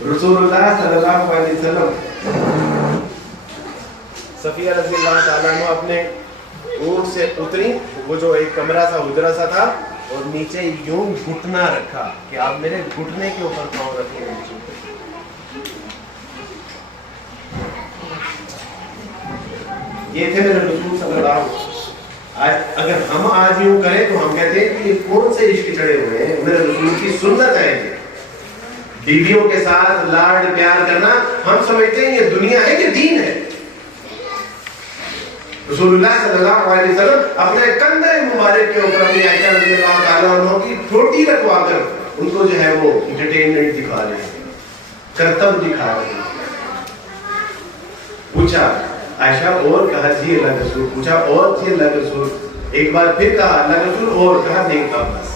رسول اللہ صلی اللہ علیہ وسلم صفیہ رضی اللہ تعالیٰ عنہ اپنے اونٹ سے اتری، وہ جو ایک کمرہ سا حجرہ سا تھا، اور نیچے یوں گھٹنا رکھا کہ آپ میرے گھٹنے کے اوپر پاؤں رکھیں گے۔ یہ تھے میرے رسول صلی اللہ علیہ وسلم۔ اگر ہم آج یوں کریں تو ہم کہتے ہیں کہ یہ کون سے عشق چڑھے ہوئے ہیں، میرے رسول کی سنت ہے یہ۔ بیویوں کے ساتھ لاڈ پیار کرنا ہم سمجھتے ہیں یہ دنیا ہے، یہ دین ہے۔ رسول اللہ صلی اللہ علیہ وسلم اپنے کندھے مبارک کے اوپر اپنی عائشہ رضی اللہ تعالیٰ عنہ کی ٹھوٹی رکھوا کر ان کو جو ہے وہ انٹرٹینمنٹ دکھا رہے ہیں، کرتب دکھا رہے ہیں۔ پوچھا عائشہ اور کہا جی اللہ رسول، پوچھا اور جی اللہ رسول، ایک بار پھر کہا اللہ رسول، اور کہا نہیں کہا بس۔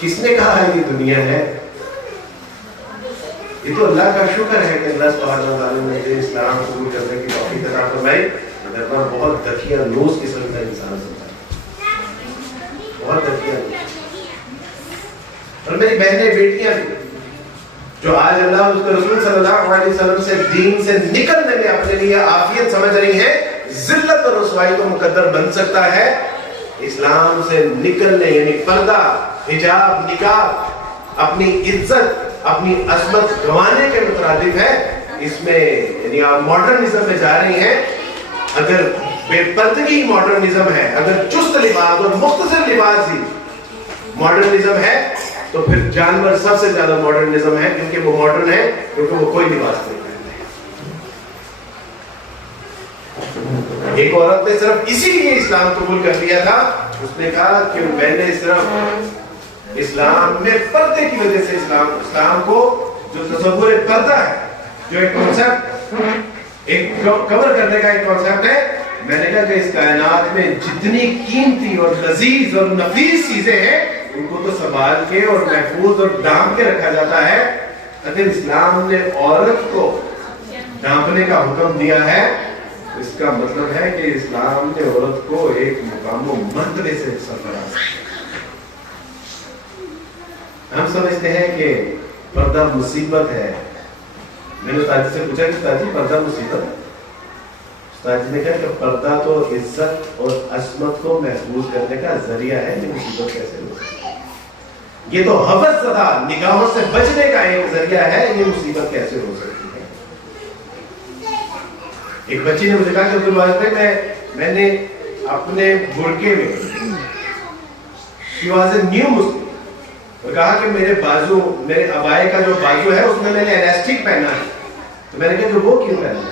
کس نے کہا ہے یہ دنیا ہے؟ یہ تو اللہ کا شکر ہے کہ اللہ سبحانہ و تعالیٰ نے مجھے اسلام قبول کرنے کی توفیق عطا فرمائی، مگر میں بہت دکیا نوز قسم کا انسان ہوتا ہے، بہت دکیا نوز۔ اور میری بہنیں بیٹیاں بھی جو آج اللہ اس کے رسول صلی اللہ علیہ وسلم سے دین سے نکلنے میں اپنے لیے عافیت سمجھ رہی ہیں، ذلت اور رسوائی کو مقدر بن سکتا ہے، اسلام سے نکلنے یعنی پردہ، حجاب، نقاب اپنی عزت، اپنی عصمت گنوانے کے مترادف ہے۔ اس میں یعنی آپ ماڈرنزم میں جا رہی ہیں۔ اگر بے پردگی ماڈرنزم ہے، اگر چست لباس اور مختصر لباس ہی ماڈرنزم ہے، تو پھر جانور سب سے زیادہ ماڈرنزم ہے، کیونکہ وہ ماڈرن ہے کیونکہ وہ کوئی لباس نہیں پہنتے۔ ایک عورت نے صرف اسی لیے اسلام قبول کر لیا تھا، اس نے کہا کہ میں نے صرف اسلام میں پردے کی وجہ سے اسلام کو جو تصور پردہ ہے، جو ایک کانسیپٹ، ایک کور کرنے کا ایک کانسیپٹ ہے، میں نے کہا کہ اس کائنات میں جتنی قیمتی اور لذیذ اور نفیس چیزیں ہیں ان کو تو سنبھال کے اور محفوظ اور ڈھانپ کے رکھا جاتا ہے۔ اگر اسلام نے عورت کو ڈھانپنے کا حکم دیا ہے، اس کا مطلب ہے کہ اسلام نے عورت کو ایک مقام و مرتبے سے سرفراز کیا۔ ہم سمجھتے ہیں کہ پردہ مصیبت ہے۔ میں نے استاد سے پوچھا کہ استاد جی پردہ مصیبت ہے؟ استاد جی نے کہا کہ پردہ تو عزت اور عصمت کو محفوظ کرنے کا ذریعہ ہے، یہ مصیبت کیسے ہو سکتی ہے؟ یہ تو حوث زدہ نگاہوں سے بچنے کا ایک ذریعہ ہے، یہ مصیبت کیسے ہو سکتی ہے؟ ایک بچی نے مجھے کہا کہ عبدالواجد بھائی میں نے اپنے برقعے میں she was a new Muslim، اور کہا کہ میرے بازو، میرے عبائے کا جو بازو ہے اس میں نے الاسٹک پہنا ہے۔ تو میں نے کہا کہ وہ کیوں پہنا ہے؟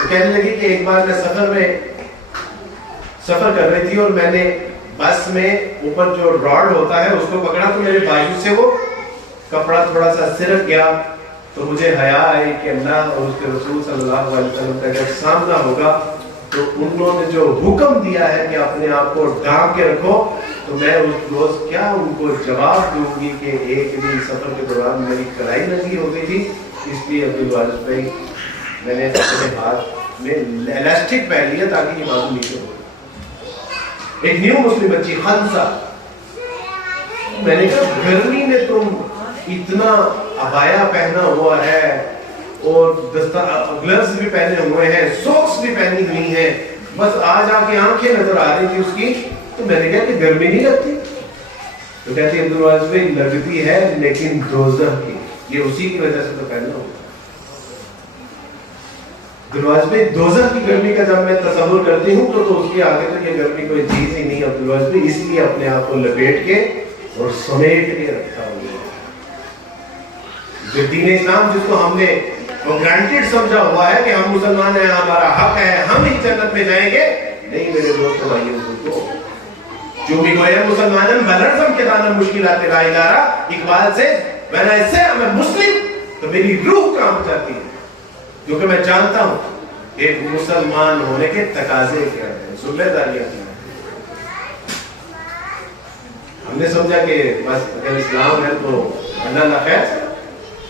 تو کہنے لگی کہ ایک بار میں سفر کر رہی تھی اور میں نے بس میں اوپر جو راڈ ہوتا ہے اس کو پکڑا تو میرے بازو سے وہ کپڑا تھوڑا سا سرک گیا، تو مجھے حیا آئی کہ اللہ اور اس کے رسول صلی اللہ علیہ وسلم کا جب سامنا ہوگا تو انہوں نے جو حکم دیا ہے کہ اپنے آپ کو ڈھانپ کے رکھو، تو میں اس روز کیا ان کو جواب دوں گی کہ ایک دن سفر کے دوران میری کلائی ننگی ہو گئی تھی، اس لیے عبدالواجد بھائی میں نے اپنے ہاتھ میں الاسٹک پہن لیا تاکہ یہ بازو نیچے ہو۔ ایک نیو مسلم بچی خنسا، میں نے کہا گرمی میں تم اتنا عبایا پہنا ہوا ہے اور گلوز بھی پہنے ہوئے ہیں، سوکس بھی پہنی ہوئی ہیں، بس آج آپ کی آنکھیں نظر آ رہی تھی اس کی، تو میں نے کہا کہ گرمی نہیں لگتی؟ تو کہتی عبدالواجد بھائی لگتی ہے لیکن دوزخ کی، یہ اسی کی وجہ سے تو پہننا ہوگا۔ عبدالواجد بھائی دوزخ کی گرمی کا جب میں تصور کرتی ہوں تو اس کی آگے تو یہ گرمی کوئی چیز ہی نہیں ہے عبدالواجد بھائی، اس لیے اپنے آپ کو لپیٹ کے اور سمیٹ کے رکھا ہوا۔ جو دین اسلام جس کو ہم نے وہ گرانٹیڈ سمجھا ہوا ہے کہ ہم مسلمان ہیں، ہمارا حق ہے، ہم ہی جنت میں جائیں گے، نہیں میرے دوستوں بھائیوں کو جو بھی کوئی مسلمان بلرزم کے دانا مشکلات لا ادارہ اقبال سے when I say I'm a Muslim تو میری روح کانپ جاتی ہے، کیونکہ میں جانتا ہوں ایک مسلمان ہونے کے تقاضے کیا ہیں، ذمہ داریاں کیا ہیں۔ ہم نے سمجھا کہ بس اگر اسلام ہے تو اللہ لا خیر۔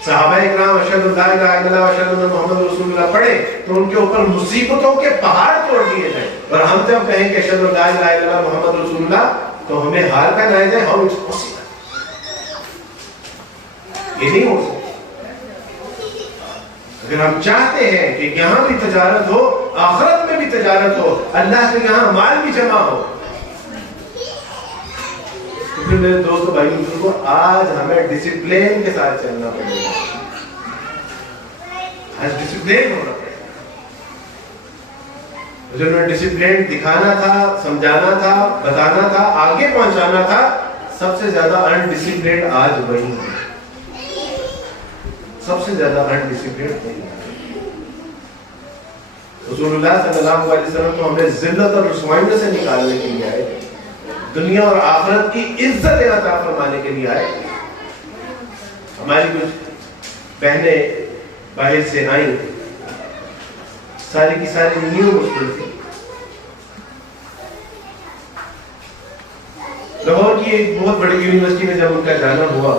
صحابہ اکرام اشہد اللہ الہ الا اللہ اشہد ان محمد رسول اللہ پڑھے تو ان کے اوپر مصیبتوں کے پہاڑ توڑ دیے جائیں، اور ہم جب کہیں کہ اشہد اللہ الہ الا اللہ محمد رسول اللہ تو ہمیں ہار کا نائز ہے، ہاؤ اٹس پاسبل۔ یہ نہیں ہو سکتا. اگر ہم چاہتے ہیں کہ یہاں بھی تجارت ہو، آخرت میں بھی تجارت ہو، اللہ کے یہاں مال بھی جمع ہو، تو پھر میرے دوستو بھائی بزرگوں، آج ہمیں ڈسپلین کے ساتھ چلنا پڑے گا. آج ڈسپلین ہونا پڑے گا. جو انہوں نے ڈسپلین دکھانا تھا، سمجھانا تھا، بتانا تھا، آگے پہنچانا تھا، سب سے زیادہ انڈسپلینڈ آج وہی ہے. سب سے زیادہ انڈسپلینڈ وہی ہے. رسول اللہ صلی اللہ علیہ وسلم تو ہمیں ذلت اور رسوائی سے نکالنے کے لیے آئے، دنیا اور آخرت کی عزت عطا فرمانے کے لیے آئے. ہماری کچھ بہنیں باہر سے آئیں، ساری کی ساری نیو مسلم تھی. لاہور کی ایک بہت بڑی یونیورسٹی میں جب ان کا جانا ہوا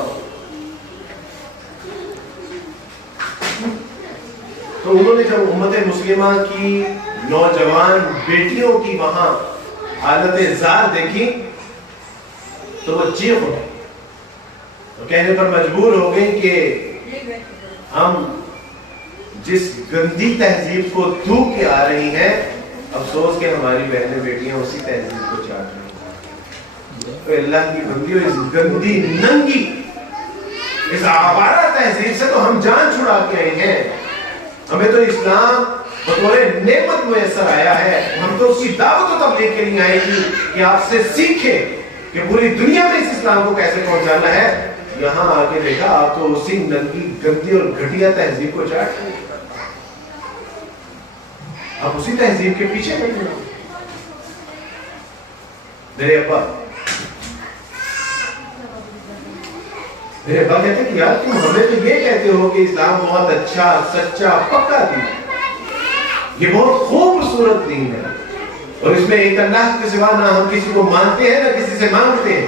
تو انہوں نے جب امت مسلمہ کی نوجوان بیٹیوں کی وہاں حالت زار دیکھی تو وہ چیخ ہو گئی، تو کہنے پر مجبور ہو گئی کہ ہم جس گندی تہذیب کو تھوک کے آ رہی ہیں، افسوس کہ ہماری بہنیں بیٹیاں اسی تہذیب کو چاٹ رہی ہیں. تو اللہ کی بندیوں، اس گندی ننگی اس آوارہ تہذیب سے تو ہم جان چھڑا کے آئے ہیں. ہمیں تو اسلام بطور نعمت میسر آیا ہے، ہم تو اس کی دعوت و تبلیغ کے لیے آئے گی کہ آپ سے سیکھیں کہ پوری دنیا میں اس اسلام کو کیسے پہنچانا ہے. یہاں آ کے دیکھا آپ تو اسی ننگی گندی اور گھٹیا تہذیب کو چاٹ رہے ہیں. آپ اسی تہذیب کے پیچھے پڑ گئے. میرے ابا کہتے ہیں کہ یار تم ہمیں تو یہ کہتے ہو کہ اسلام بہت اچھا، سچا، پکا دین ہے، یہ بہت خوبصورت دین ہے، اور اس میں ایک اللہ کے سوا نہ ہم کسی کو مانتے ہیں نہ کسی سے مانگتے ہیں.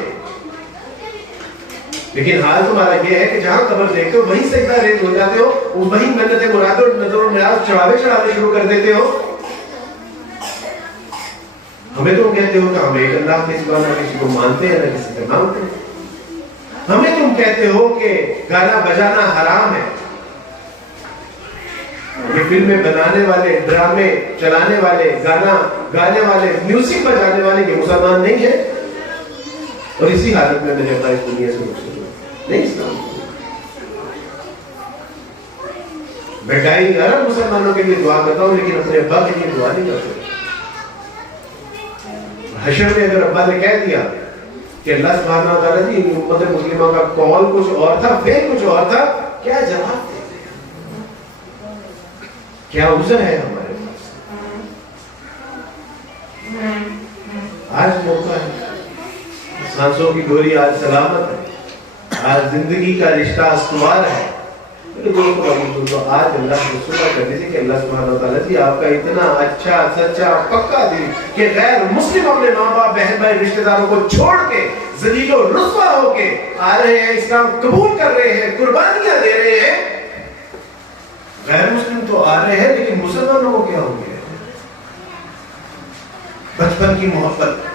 لیکن حال تمہارا یہ ہے کہ جہاں قبر دیکھتے ہو وہیں سجدہ ریز ہو جاتے ہو، وہیں منتیں مراد اور نظر و نیاز چڑھاوے شروع کر دیتے ہو. ہمیں تم کہتے ہو کہ ہم ایک اللہ کے سوا نہ کسی کو مانتے ہیں نہ کسی سے مانگتے ہیں. ہمیں تم کہتے ہو کہ گانا بجانا حرام ہے. یہ فلمیں بنانے والے، ڈرامے چلانے والے، گانا گانے والے، میوزک بجانے والے یہ مسلمان نہیں ہے. اور اسی حالت میں میرے بھائی دنیا سے رخصت ہوئے نہیں اسلام. میں 2.5 ارب مسلمانوں کے لیے دعا کرتا ہوں، لیکن اپنے ابا کے لیے دعا نہیں کرتا. حشر میں اگر ابا نے کہہ دیا کہ اللہ سبحانہ و تعالیٰ جی امت مسلمہ کا قول کچھ اور تھا، فعل کچھ اور تھا، کیا جواب دے؟ کیا عذر ہے ہمارے پاس؟ آج موقع ہے، سانسوں کی ڈوری آج سلامت ہے، آج زندگی کا رشتہ استوار ہے. آج اللہ کو شکر کرنے سے کہ اللہ سبحانہ و تعالیٰ جی آپ کا اتنا اچھا، سچا، پکا دین کہ غیر مسلم اپنے ماں باپ، بہن بھائی، رشتہ داروں کو چھوڑ کے ذلیل و رسوا ہو کے آ رہے ہیں، اسلام قبول کر رہے ہیں، قربانیاں دے رہے ہیں. غیر مسلم تو آ رہے ہیں، لیکن مسلمانوں کو کیا ہو گیا؟ بچپن کی محبت.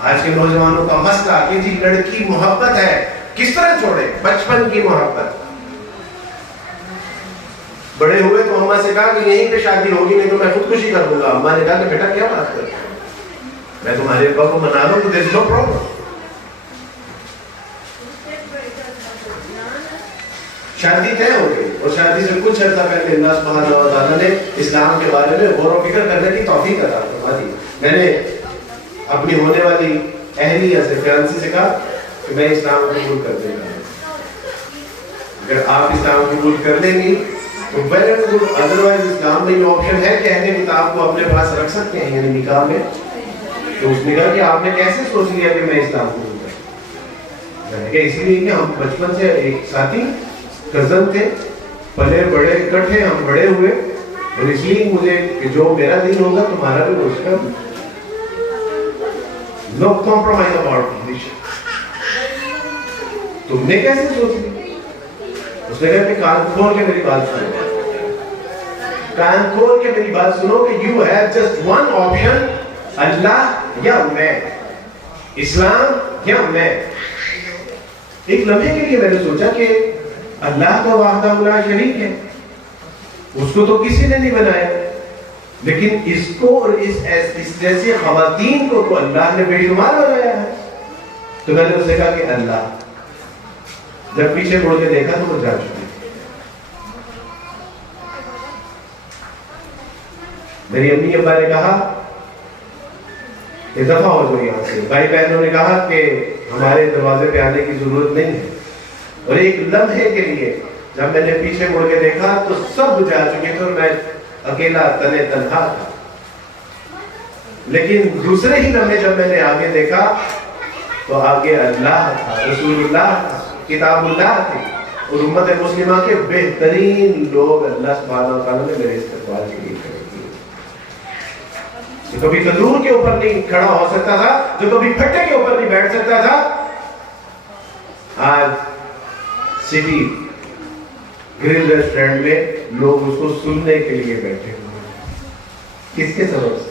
آج کے نوجوانوں کا مسئلہ کہ جی لڑکی محبت ہے، کس طرح چھوڑے؟ بچپن کی محبت. بڑے ہوئے تو اماں سے کہا کہ یہیں پہ شادی ہوگی نہیں تو میں خودکشی کر دوں گا. اماں نے کہا کہ بیٹا کیا بات کرتے ہیں، میں تمہارے ابا کو منا رہا ہوں، تو there is no problem. شادی طے ہو گئی، اور شادی سے کچھ عرصہ پہلے اللہ سبحانہ و تعالیٰ نے اسلام کے بارے میں غور و فکر کرنے کی توفیق عطا فرما دی. میں نے اپنی ہونے والی اہلیہ سے، فیانسی سے کہا کہ میں اسلام قبول کر دوں گا. اگر آپ اسلام قبول کر لیں گی تو ویل اینڈ گڈ، ادروائز اسلام میں یہ آپشن ہے کہ اہل کتاب کو اپنے پاس رکھ سکتے ہیں، یعنی نکاح میں. تو اس نے کہا کہ آپ نے کیسے سوچ لیا کہ میں اسلام قبول کروں؟ میں نے کہا اس لیے کہ ہم بچپن سے ایک ساتھی کزن تھے، پلے بڑے اکٹھے، ہم بڑے ہوئے، اور اس لیے مجھے کہ جو میرا دین ہوگا تمہارا بھی اس کا نو کمپرومائز اباؤٹ ریلیشن. تم نے کیسے سوچ لی؟ اس نے کہا کہ کان کھول کے میری بات سنو، کان کھول کے میری بات سنو کہ you have just one option, اللہ یا میں، اسلام یا میں. ایک لمحے کے لیے میں نے سوچا کہ اللہ کا وحدہ لا شریک ہے، اس کو تو کسی نے نہیں بنایا، لیکن اس کو اور اس جیسی خواتین کو تو اللہ نے بے شمار بنایا ہے۔ تو میں نے اسے کہا کہ اللہ، جب پیچھے مڑ کے دیکھا تو وہ جا چکی۔ میری امی ابا نے کہا کہ دفعہ ہو جو یہاں سے، بھائی بہنوں نے کہا کہ ہمارے دروازے پہ آنے کی ضرورت نہیں ہے، اور ایک لمحے کے لیے جب میں نے پیچھے مڑ کے دیکھا تو سب جا چکے تھے اور میں اکیلا تنہا تھا۔ لیکن دوسرے ہی لمحے جب میں نے آگے دیکھا تو آگے اللہ تھا، رسول اللہ تھا، کتاب اللہ تھی، اور امت مسلمہ کے بہترین لوگ اللہ سبحانہ وتعالیٰ نے میرے استقبال کے لیے کھڑے کیے۔ جو کبھی تندور کے اوپر نہیں کھڑا ہو سکتا تھا، جو کبھی پھٹے کے اوپر نہیں بیٹھ سکتا تھا، آج سٹی گرل ریسٹورینٹ میں لوگ اس کو سننے کے لیے بیٹھے ہوئے ہیں۔ کس کے سبب سے؟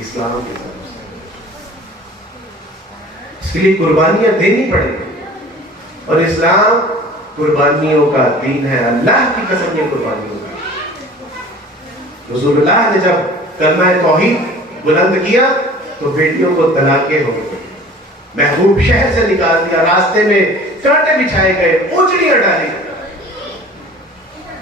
اسلام کے سبب سے۔ اس کے لیے قربانیاں دینی پڑیں گی، اور اسلام قربانیوں کا دین ہے۔ اللہ کی قسم یہ قربانیوں کا۔ رسول اللہ نے جب کلمہ توحید بلند کیا تو بیٹیوں کو طلاقیں ہو گئی، محبوب شہر سے نکال دیا، راستے میں کانٹے بچھائے گئے، اونچڑیاں ڈالی،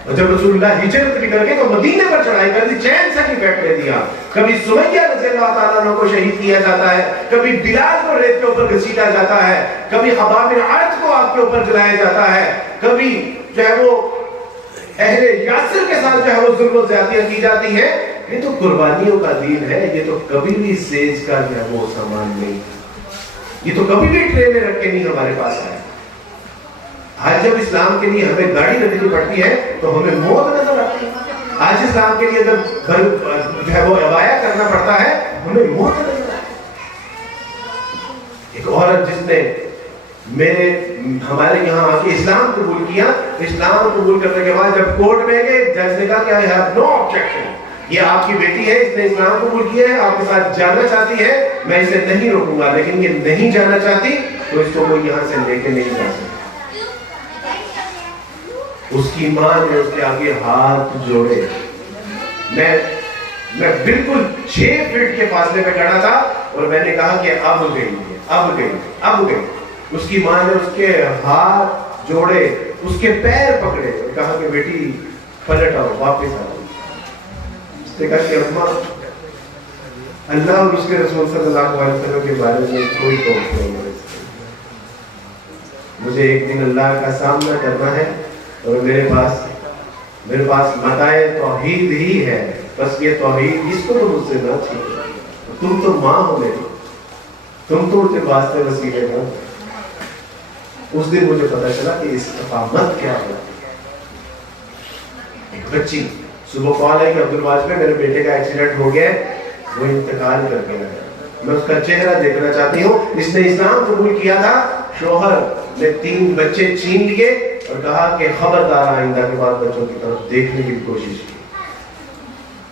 اور جب رسول اللہ ہجرت بھی کر کے تو مدینے پر چڑھائی کر دی، چین سے نہیں بیٹھنے دیا۔ کبھی سمیہ رضی اللہ تعالیٰ عنہ کو شہید کیا جاتا ہے، کبھی بلال کو ریت کے اوپر گھسیٹا جاتا ہے، کبھی خباب بن عرط کو آگ کے اوپر جلایا جاتا ہے، کبھی جو ہے وہ اہل یاسر کے ساتھ جو ہے وہ ظلم و زیادتیاں کی جاتی ہے۔ یہ تو قربانیوں کا دین ہے، یہ تو کبھی بھی سیج کا جو ہے وہ سامان نہیں، یہ تو کبھی بھی ٹرے میں رکھ کے نہیں ہمارے پاس آیا۔ آج جب اسلام کے لیے ہمیں گاڑی رکھنی پڑتی ہے تو ہمیں موت نظر آتی ہے۔ آج اسلام کے لیے اگر جو ہے وہ عبایا کرنا پڑتا ہے ہمیں موت نظر آتی ہے۔ ایک عورت جس نے ہمارے یہاں آ کے اسلام قبول کیا، اسلام قبول کرنے کے بعد جب کورٹ میں گئے، جج نے کہا کہ I have no objection، یہ آپ کی بیٹی ہے، اس نے اسلام قبول کیا ہے، آپ کے ساتھ جانا چاہتی ہے، میں اسے نہیں روکوں گا، لیکن یہ نہیں جانا چاہتی تو اس کو کوئی یہاں سے لے کے نہیں جا سکتا۔ اس کی ماں نے اس کے آگے ہاتھ جوڑے، میں بالکل 6 فٹ کے فاصلے پہ کھڑا تھا، اور میں نے کہا کہ اب گئی۔ اس کی ماں نے اس کے ہاتھ جوڑے، اس کے پیر پکڑے اور کہا کہ بیٹی پلٹ آؤ، واپس آؤ۔ اس نے کہا کہ اماں، اللہ اور اس کے رسول صلی اللہ علیہ وسلم کے بارے میں کوئی توقع نہیں، مجھے ایک دن اللہ کا سامنا کرنا ہے، اور میرے پاس متائے توحید ہی ہے، بس یہ توحید اس کو تو مجھ سے نہ چھینو، تم تو ماں ہو میری، تم تو مجھے واسطے وسیلے نہ۔ اس دن مجھے پتا چلا کہ استقامت کیا ہوتی ہے۔ ایک بچی صبح کال آئی کہ عبد الواجد میں میرے بیٹے کا ایکسیڈنٹ ہو گیا ہے، وہ انتقال کر گیا ہے، میں اس کا چہرہ دیکھنا چاہتی ہوں۔ اس نے اسلام قبول کیا تھا، شوہر نے 3 بچے چھین لیے اور کہا کہ خبردار آئندہ کے بعد بچوں کی طرف دیکھنے کی کوشش کی۔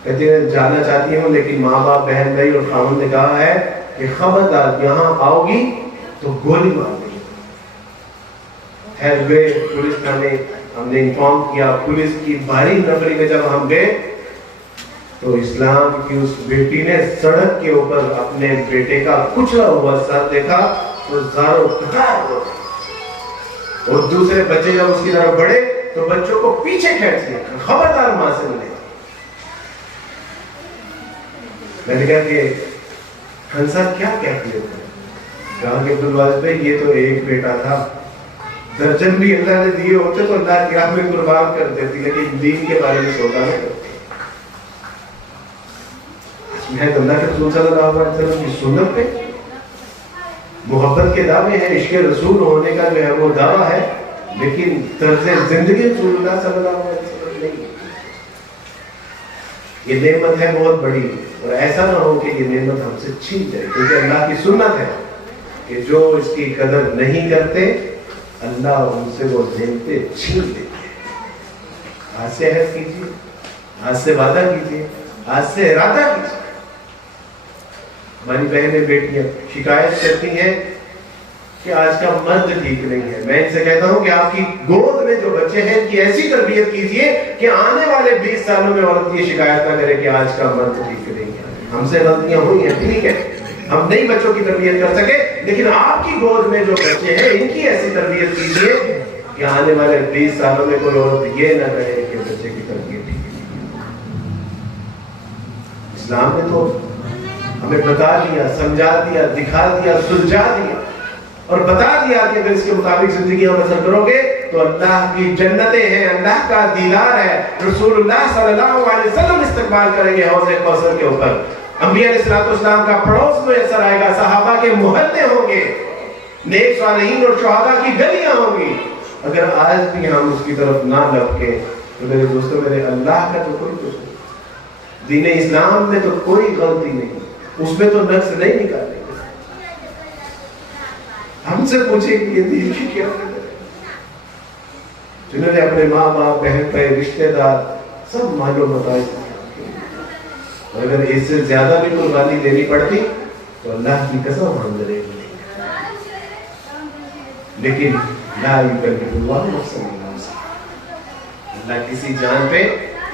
کہتے ہیں جانا چاہتی ہوں، لیکن ماں باپ، بہن بھائی اور خاوند نے کہا ہے کہ خبردار یہاں آؤ گی تو گولی مار دیں۔ خیر گئے پولیس تھانے، ہم نے انفارم کیا، پولیس کی بھاری نفری میں جب ہم گئے تو اسلام کی اس بیٹی نے سڑک کے اوپر اپنے بیٹے کا کچلا ہوا سر دیکھا تو زاروں پکار ہوا، اور دوسرے بچے جب اس کی طرف بڑھے تو بچوں کو پیچھے کھینچ لیا، خبردار ماں سے ملے۔ میں نے کہا کہ ہنسا کیا کہتے ہو؟ کہا کہ عبدالواجد بھائی یہ تو ایک بیٹا تھا، درجن بھی اللہ نے دیے ہوتے تو اللہ کی راہ میں قربان کر دیتی، لیکن دین کے بارے میں سوچا نہیں کرتی۔ میں اللہ کے رسول صلی اللہ علیہ وسلم کی سنت پہ محبت کے دعوے ہیں، عشق رسول ہونے کا جو ہے وہ دعویٰ ہے، لیکن طرز زندگی رسول اللہ صلی اللہ علیہ وسلم نہیں۔ یہ نعمت ہے بہت بڑی، اور ایسا نہ ہو کہ یہ نعمت ہم سے چھین جائے، کیونکہ اللہ کی سنت ہے کہ جو اس کی قدر نہیں کرتے اللہ ان سے وہ نعمتیں چھین لیتے ہیں۔ آج سے عہد کیجیے، آج سے وعدہ کیجیے، آج سے ارادہ کیجیے۔ ہماری بہنیں بیٹیاں شکایت کرتی ہیں کہ آج کا مرد ٹھیک نہیں ہے. میں ان سے کہتا ہوں کہ آپ کی گود میں جو بچے ہیں ان کی ایسی تربیت کیجئے کہ آنے والے 20 سالوں میں عورت یہ شکایت نہ کرے کہ آج کا مرد ٹھیک نہیں ہے. ہم سے غلطیاں ہوئی ہیں, ٹھیک ہے, ہم نہیں بچوں کی تربیت کر سکے, لیکن آپ کی گود میں جو بچے ہیں ان کی ایسی تربیت کیجئے کہ آنے والے 20 سالوں میں کوئی عورت یہ نہ کہے کہ بچے کی تربیت ٹھیک ہے. اسلام نے تو ہمیں بتا دیا, سمجھا دیا, دکھا دیا, سلجھا دیا اور بتا دیا کہ اگر اس کے مطابق زندگیاں بسر کرو گے تو اللہ کی جنتیں ہیں, اللہ کا دیدار ہے, رسول اللہ صلی اللہ علیہ وسلم استقبال کریں گے حوض کوثر کے اوپر, انبیاء علیہ السلام کا پڑوس میسر آئے گا, صحابہ کے محلے ہوں گے, نیک صالحین اور شہداء کی گلیاں ہوں گی. اگر آج بھی ہم اس کی طرف نہ لپکے تو میرے دوستوں, میرے اللہ کا تو کوئی کچھ نہیں, دین اسلام میں تو کوئی غلطی نہیں, اس میں تو نقص نہیں نکالے گا. ہم سے پوچھے کہ یہ دین کی کیا قدر ہے, جنہوں نے اپنے ماں باپ, بہن بھائی, رشتے دار سب مالو متاع اور اگر اس سے زیادہ بھی قربانی دینی پڑتی تو اللہ کی قسم ہم ڈرے گے, لیکن لا یکلف اللہ نفسا الا وسعہا, اللہ کسی جان پہ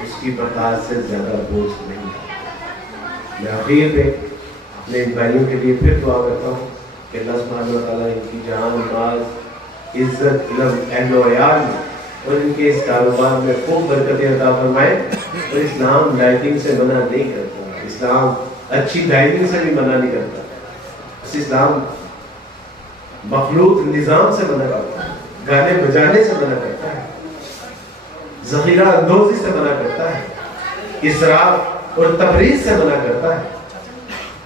اس کی برداشت سے زیادہ بوجھ نہیں ہے. میں آخر پہ اپنے بھائیوں کے لیے پھر دعا کرتا ہوں کہ اللہ سبحانہ وتعالیٰ ان کی جان, مال, عزت, علم, اہل و عیال اور ان کے اس کاروبار میں خوب برکتیں عطا فرمائے. اور اسلام ڈائٹنگ سے منع نہیں کرتا, اسلام اچھی ڈائٹنگ سے بھی منع نہیں کرتا, اسلام مخلوط نظام سے منع کرتا ہے, گانے بجانے سے منع کرتا ہے, ذخیرہ اندوزی سے منع کرتا ہے, اسراف اور تفریط سے منع کرتا ہے.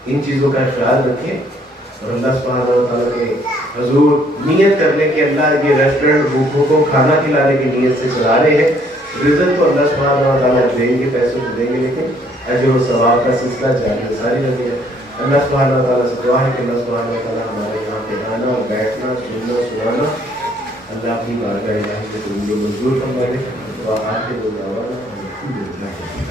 ان چیزوں کا خیال رکھیں اور اللہ سبحانہ وتعالیٰ کے حضور نیت کر لیں کہ اللہ یہ ریسٹورنٹ بھوکوں کو کھانا کھلانے کی نیت سے چلا رہے ہیں. رزق تو اللہ سبحانہ وتعالیٰ دیں گے, پیسوں کو دیں گے, لیکن اجر و ثواب کا سلسلہ جاری ساری رہی ہے. اللہ سبحانہ وتعالیٰ سے دعا ہے کہ اللہ سبحانہ وتعالیٰ ہمارے یہاں پہ آنا اور بیٹھنا, سننا, سنانا اللہ اپنی بارگاہ الہی کے قبول و منظور فرمائے. وآخر دعوانا الحمدللہ.